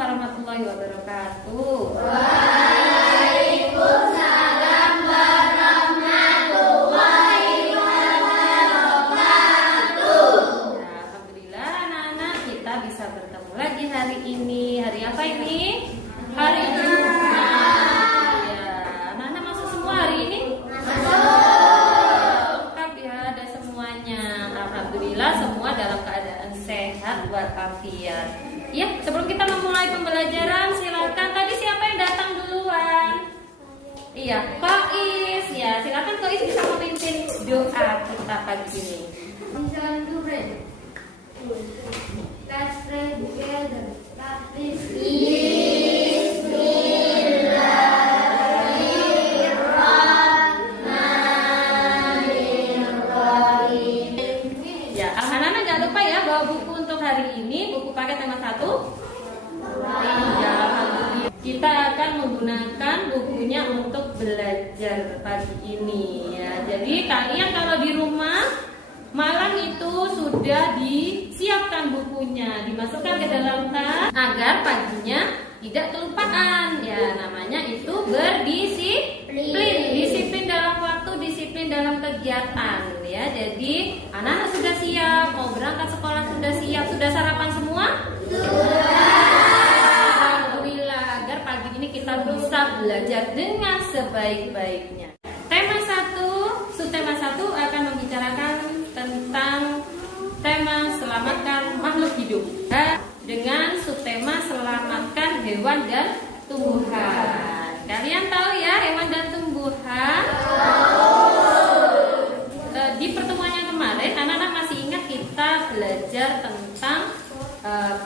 warahmatullahi wabarakatuh. Waalaikumsalam warahmatullahi wabarakatuh. Ya, alhamdulillah anak-anak kita bisa bertemu lagi hari ini. Hari apa ini? Hari Jumat. Ya, anak-anak masuk semua hari ini? Lengkap ya, ada semuanya. Alhamdulillah semua dalam keadaan sehat walafiat. Ya, sebelum kita memulai pembelajaran, silakan. Tadi siapa yang datang duluan? Iya, Kois. Ya, silakan Kois bisa memimpin doa kita pagi ini. Let's pray together. Please. Ya, anak-anak jangan lupa ya bawa buku untuk hari ini, buku paket tema 1. Iya, alhamdulillah. Kita akan menggunakan bukunya untuk belajar pagi ini ya. Jadi kalian kalau di rumah malam itu sudah disiapkan bukunya, dimasukkan ke dalam tas agar paginya tidak kelupaan. Ya, namanya itu berdisiplin. Disiplin dalam waktu, disiplin dalam kegiatan ya. Jadi anak-anak sudah siap, mau berangkat sekolah sudah siap, sudah sarapan semua? Alhamdulillah, agar pagi ini kita bisa belajar dengan sebaik-baiknya. Tema 1, subtema 1 akan membicarakan tentang tema selamatkan makhluk hidup dengan subtema selamatkan hewan dan tumbuhan. Kalian tahu ya hewan dan tumbuhan? Di pertemuan yang kemarin anak-anak masih ingat kita belajar tentang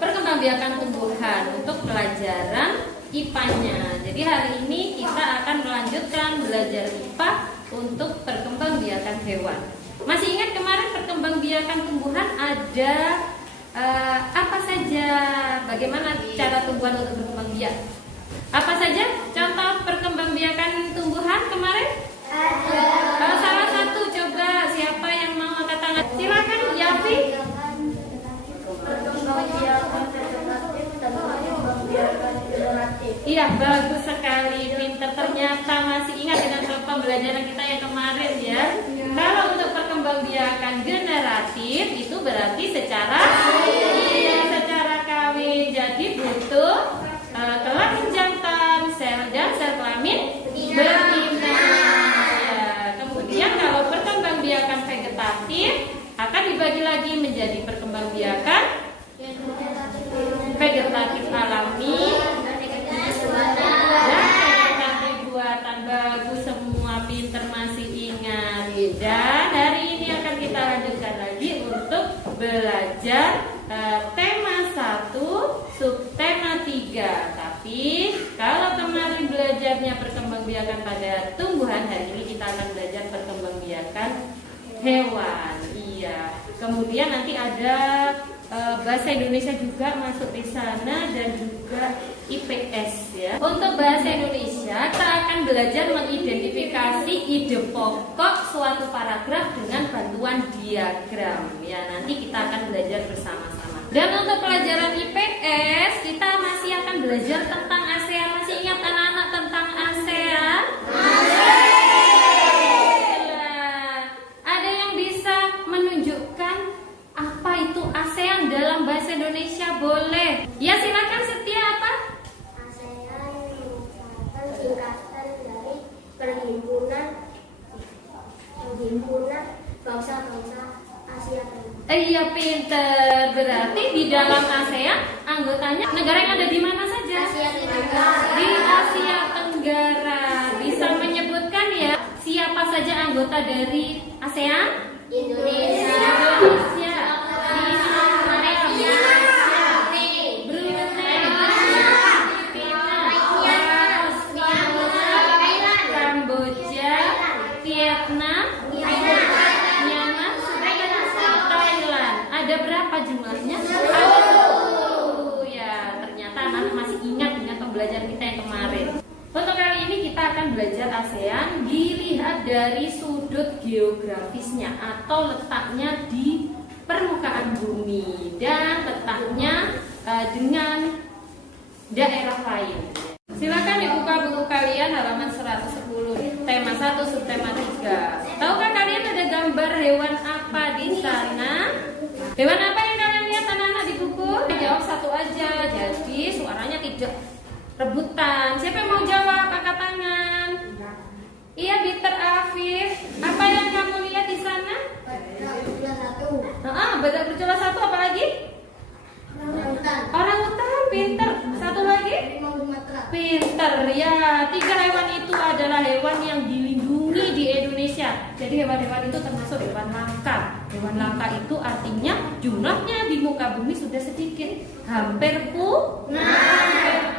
perkembangbiakan tumbuhan untuk pelajaran IPA-nya. Jadi hari ini kita akan melanjutkan belajar IPA untuk perkembangbiakan hewan. Masih ingat kemarin perkembangbiakan tumbuhan ada apa saja? Bagaimana cara tumbuhan untuk berkembang biak? Apa saja contoh perkembangbiakan tumbuhan kemarin? Ada. Salah satu coba siapa yang mau angkat tangan? Silakan Yafi. Iya, bagus sekali, pinter. Ternyata masih ingat dengan pembelajaran kita yang kemarin ya. Kalau untuk perkembangbiakan generatif itu berarti secara kawin. Jadi butuh kelamin jantan, sel dan sel kelamin betina. Ya, kemudian kalau perkembangbiakan vegetatif akan dibagi lagi menjadi perkembangbiakan vegetatif alami dan vegetatif buatan. Bagus semua, pinter, masih ingat. Dan hari ini akan kita lanjutkan lagi untuk belajar tema 1 subtema 3. Tapi kalau kemarin belajarnya perkembangbiakan pada tumbuhan, hari ini kita akan belajar perkembangbiakan hewan. Iya. Kemudian nanti ada bahasa Indonesia juga masuk di sana dan juga IPS ya. Untuk bahasa Indonesia kita akan belajar mengidentifikasi ide pokok suatu paragraf dengan bantuan diagram ya. Nanti kita akan belajar bersama-sama. Dan untuk pelajaran IPS kita masih akan belajar tentang ASEAN. Masih ingat anak-anak tentang ASEAN? Ada yang bisa menunjukkan apa itu ASEAN dalam bahasa Indonesia? Boleh. Ya, silakan Setia. Apa? ASEAN merupakan singkatan dari perhimpunan bangsa-bangsa Asia Tenggara. Iya, pinter. Berarti di dalam ASEAN anggotanya negara yang ada di mana saja? Asia Tenggara. Di Asia Tenggara. Bisa menyebutkan ya siapa saja anggota dari ASEAN? Indonesia. Indonesia. Kamboja, Vietnam, Myanmar, Thailand. Ada berapa jumlahnya? Ada 10. Ya, ternyata anak masih ingat dengan pembelajaran kita yang kemarin. Untuk kali ini kita akan belajar ASEAN dilihat dari sudut geografisnya atau letaknya di permukaan bumi dan letaknya dengan daerah lain. Silakan dibuka buku kalian halaman 110, tema 1, subtema 3. Tahukah kalian ada gambar hewan apa di sana? Hewan apa yang kalian lihat anak-anak di buku? Jawab satu aja, jadi suaranya tidak rebutan. Siapa yang mau jawab? Angkat tangan. Iya, Peter Afif. Apa yang kamu lihat di sana? Badak bercula satu, apa lagi? Orang hutan, pinter. Satu lagi? Pinter, ya. 3 hewan itu adalah hewan yang dilindungi di Indonesia. Jadi hewan-hewan itu termasuk hewan langka. Hewan langka itu artinya jumlahnya di muka bumi sudah sedikit, hampir punah.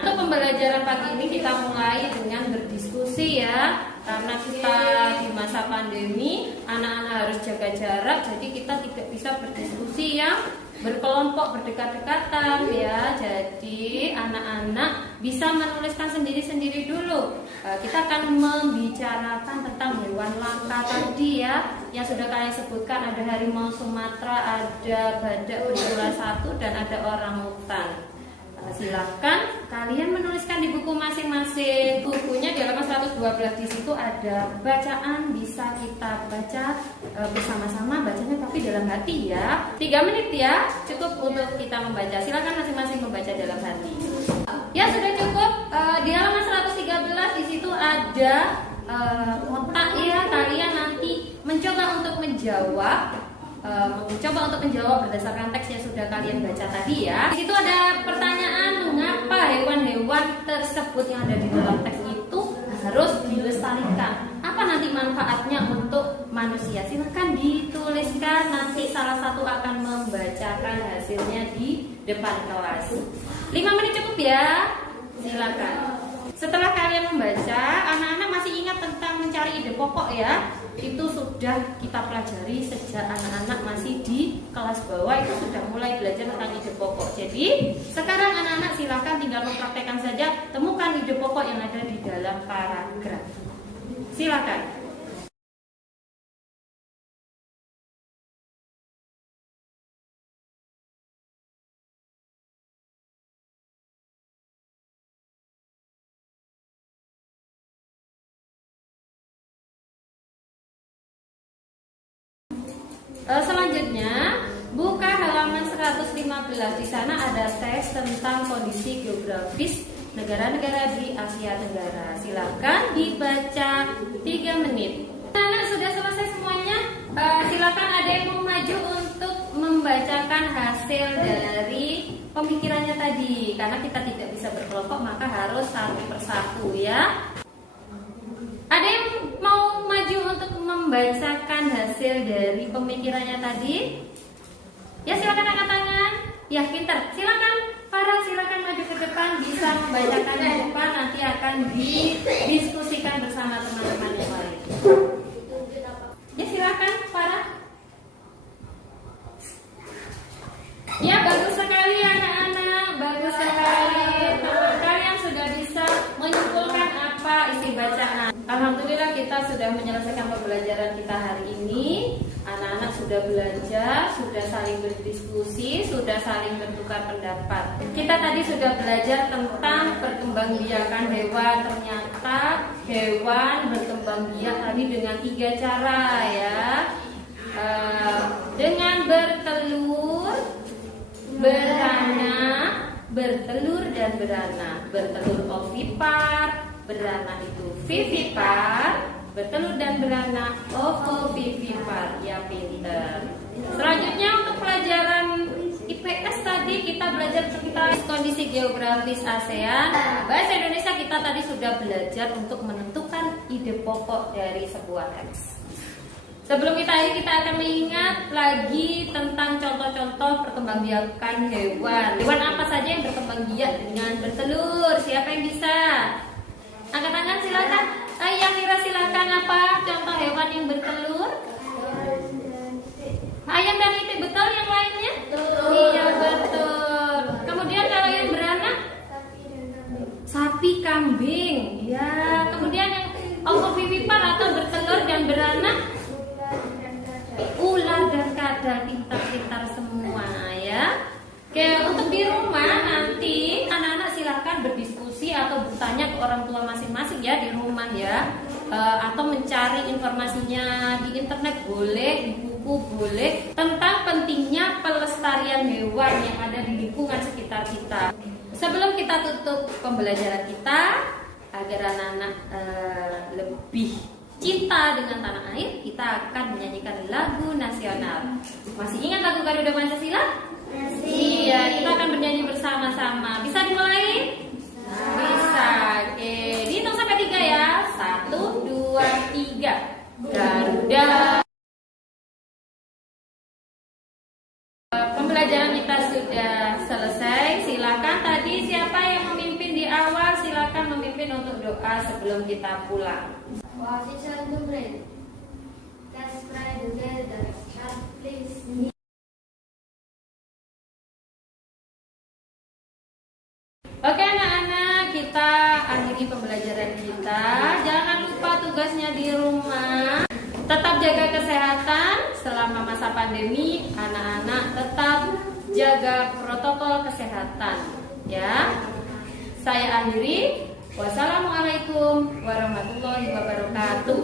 Untuk pembelajaran pagi ini kita mulai dengan berdiskusi ya. Karena kita di masa pandemi, anak-anak harus jaga jarak, jadi kita tidak bisa berdiskusi yang berkelompok, berdekat-dekatan ya. Jadi anak-anak bisa menuliskan sendiri-sendiri dulu. Kita akan membicarakan tentang hewan langka tadi ya, yang sudah kalian sebutkan. Ada harimau Sumatera, ada badak bercula satu, dan ada orang hutan. Silahkan kalian menuliskan di buku masing-masing. Bukunya di halaman 112, di situ ada bacaan, bisa kita baca bersama-sama, bacanya tapi dalam hati ya. 3 menit ya, cukup untuk kita membaca. Silahkan masing-masing membaca dalam hati. Ya sudah cukup. Di halaman 113 di situ ada kotak ya. Kalian nanti mencoba untuk menjawab berdasarkan teks yang sudah kalian baca tadi ya. Di situ ada pertanyaan, mengapa hewan-hewan tersebut yang ada di dalam teks itu harus dilestarikan? Apa nanti manfaatnya untuk manusia? Silahkan dituliskan, nanti salah satu akan membacakan hasilnya di depan kelas. 5 menit cukup ya. Silakan. Setelah kalian membaca, anak-anak masih ingat tentang mencari ide pokok ya? Itu sudah kita pelajari sejak anak-anak masih di kelas bawah, itu sudah mulai belajar tentang ide pokok. Jadi sekarang anak-anak silakan tinggal mempraktekkan saja, temukan ide pokok yang ada di dalam paragraf. Silakan. Selanjutnya, buka halaman 115. Di sana ada teks tentang kondisi geografis negara-negara di Asia Tenggara. Silakan dibaca 3 menit. Anak sudah selesai semuanya? Silakan ada yang mau maju untuk membacakan hasil dari pemikirannya tadi. Karena kita tidak bisa berkelompok, maka harus satu persatu ya. Ada yang mau maju untuk membacakan hasil dari pemikirannya tadi? Ya silakan angkat tangan. Ya pintar. Silakan Farah, silakan maju ke depan, bisa membacakan di depan, nanti akan didiskusikan bersama teman-teman yang lain. Ya silakan Farah. Ya bagus sekali anak-anak, bagus sekali. Kalian sudah bisa menyimpulkan apa isi bacaan. Alhamdulillah kita sudah menyelesaikan pembelajaran kita hari ini. Anak-anak sudah belajar, sudah saling berdiskusi, sudah saling bertukar pendapat. Kita tadi sudah belajar tentang perkembangbiakan hewan. Ternyata hewan berkembang biak tadi dengan 3 cara ya. Dengan bertelur, beranak, bertelur dan beranak. Bertelur ovipar, beranak itu vivipar, bertelur dan beranak ovovivipar. Ya pinter. Selanjutnya untuk pelajaran IPS tadi kita belajar tentang kondisi geografis ASEAN. Bahasa Indonesia kita tadi sudah belajar untuk menentukan ide pokok dari sebuah teks. Sebelum kita akan mengingat lagi tentang contoh-contoh perkembangbiakan hewan. Hewan apa saja yang berkembang biak dengan bertelur? Siapa yang bisa? Angkat tangan silakan. Yang Mira silakan, apa contoh hewan yang bertelur? Ayam dan itik, betul yang lainnya? Iya betul. Kemudian kalau yang beranak? Sapi, kambing. Ya. Kemudian yang ovovivipar atau bertelur dan beranak? Ular dan kadal, pintar-pintar semua ya. Oke, untuk di rumah nanti anak-anak bertanya ke orang tua masing-masing ya di rumah ya, atau mencari informasinya di internet boleh, di buku boleh, tentang pentingnya pelestarian hewan yang ada di lingkungan sekitar kita. Sebelum kita tutup pembelajaran kita, agar anak-anak lebih cinta dengan tanah air, kita akan menyanyikan lagu nasional. Masih ingat lagu Garuda Pancasila? Iya, kita akan bernyanyi bersama-sama. Bisa dimulai? Bisa. Oke, dihitung sampai 3 ya. 1, 2, 3. Garuda. Pembelajaran kita sudah selesai. Silakan tadi siapa yang memimpin di awal, silakan memimpin untuk doa sebelum kita pulang. What is on the brain? Let's pray together. God please. Oke anak-anak, kita akhiri pembelajaran kita. Jangan lupa tugasnya di rumah. Tetap jaga kesehatan selama masa pandemi. Anak-anak tetap jaga protokol kesehatan ya. Saya akhiri. Wassalamualaikum warahmatullahi wabarakatuh.